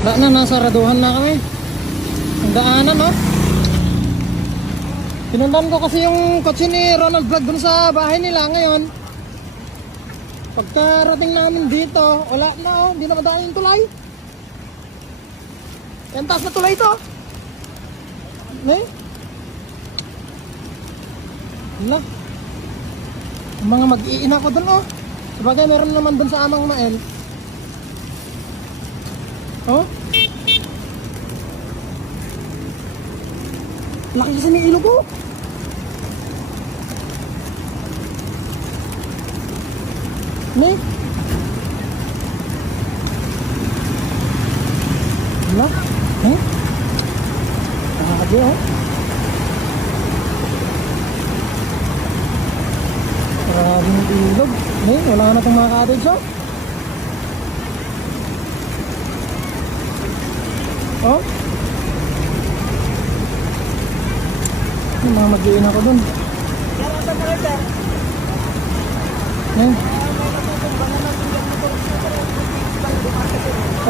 Wala na, nasaraduhan na kami. Ang daanan, no? Pinundan ko kasi yung kotse ni Ronald Vlog dun sa bahay nila ngayon. Pagkarating namin dito, wala na, oh. Hindi na madaan yung tulay. Yan, taas na tulay ito. Eh? Wala. Yung mga mag-iina ko dun, oh. Sabagay, meron naman dun sa Amang Mael. Oh? Laki kasi ng ilog, oh. Ne? Wala? Eh? Grabe, oh. Grabe ng ilog. Ne? Wala na itong mga cottage, oh. Oh? Yung mga mag-iin ako dun. Eh?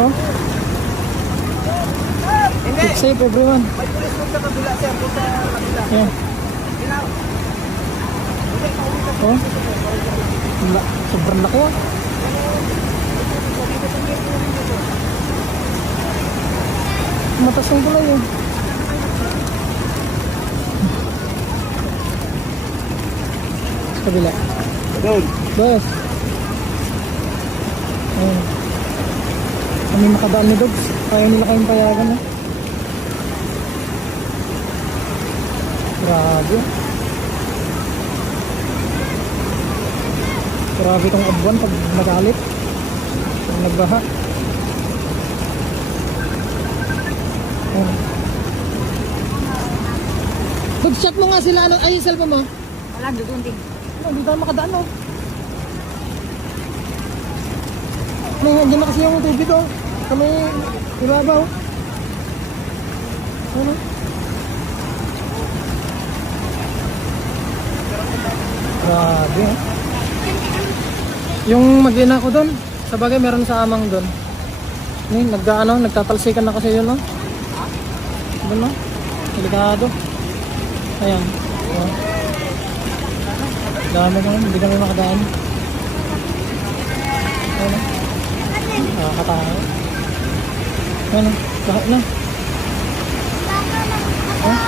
Oh? Keep safe, everyone. May pulis mo sa kabila, sir. Sa kabila. Yeah. Oh? Sobrang laki, oh. Matas yung tulay, eh. Sa kabila. Doon. Bes. Ayun. Kami makadaan ni Dogs. Kaya nila kayong payagan, eh. Grabe. Grabe itong abuan pag nagalit. Pag nagbaha. Ayun. Dogs, shot mo nga sila. Ay, yung cellphone mo. Wala, dudunting. Hindi tayo makadaan, oh. Nandiyan na kasi yung tubig, oh. Sa may ibabaw. Ano? Grabe, oh. Yung mag-ina ko doon, sa bagay meron sa Amang doon. Nagtatalsikan na kasi yun, oh. Doon, oh. Delikado. Ayan. Oh. Dami naman, hindi kami makadaan. Ano? Nakakatawa. Ano? Bakit na? Oh?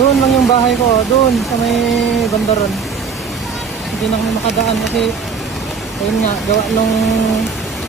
Doon lang yung bahay ko, doon sa may bandaran. Hindi na kami makadaan kasi ayun nga, gawa nung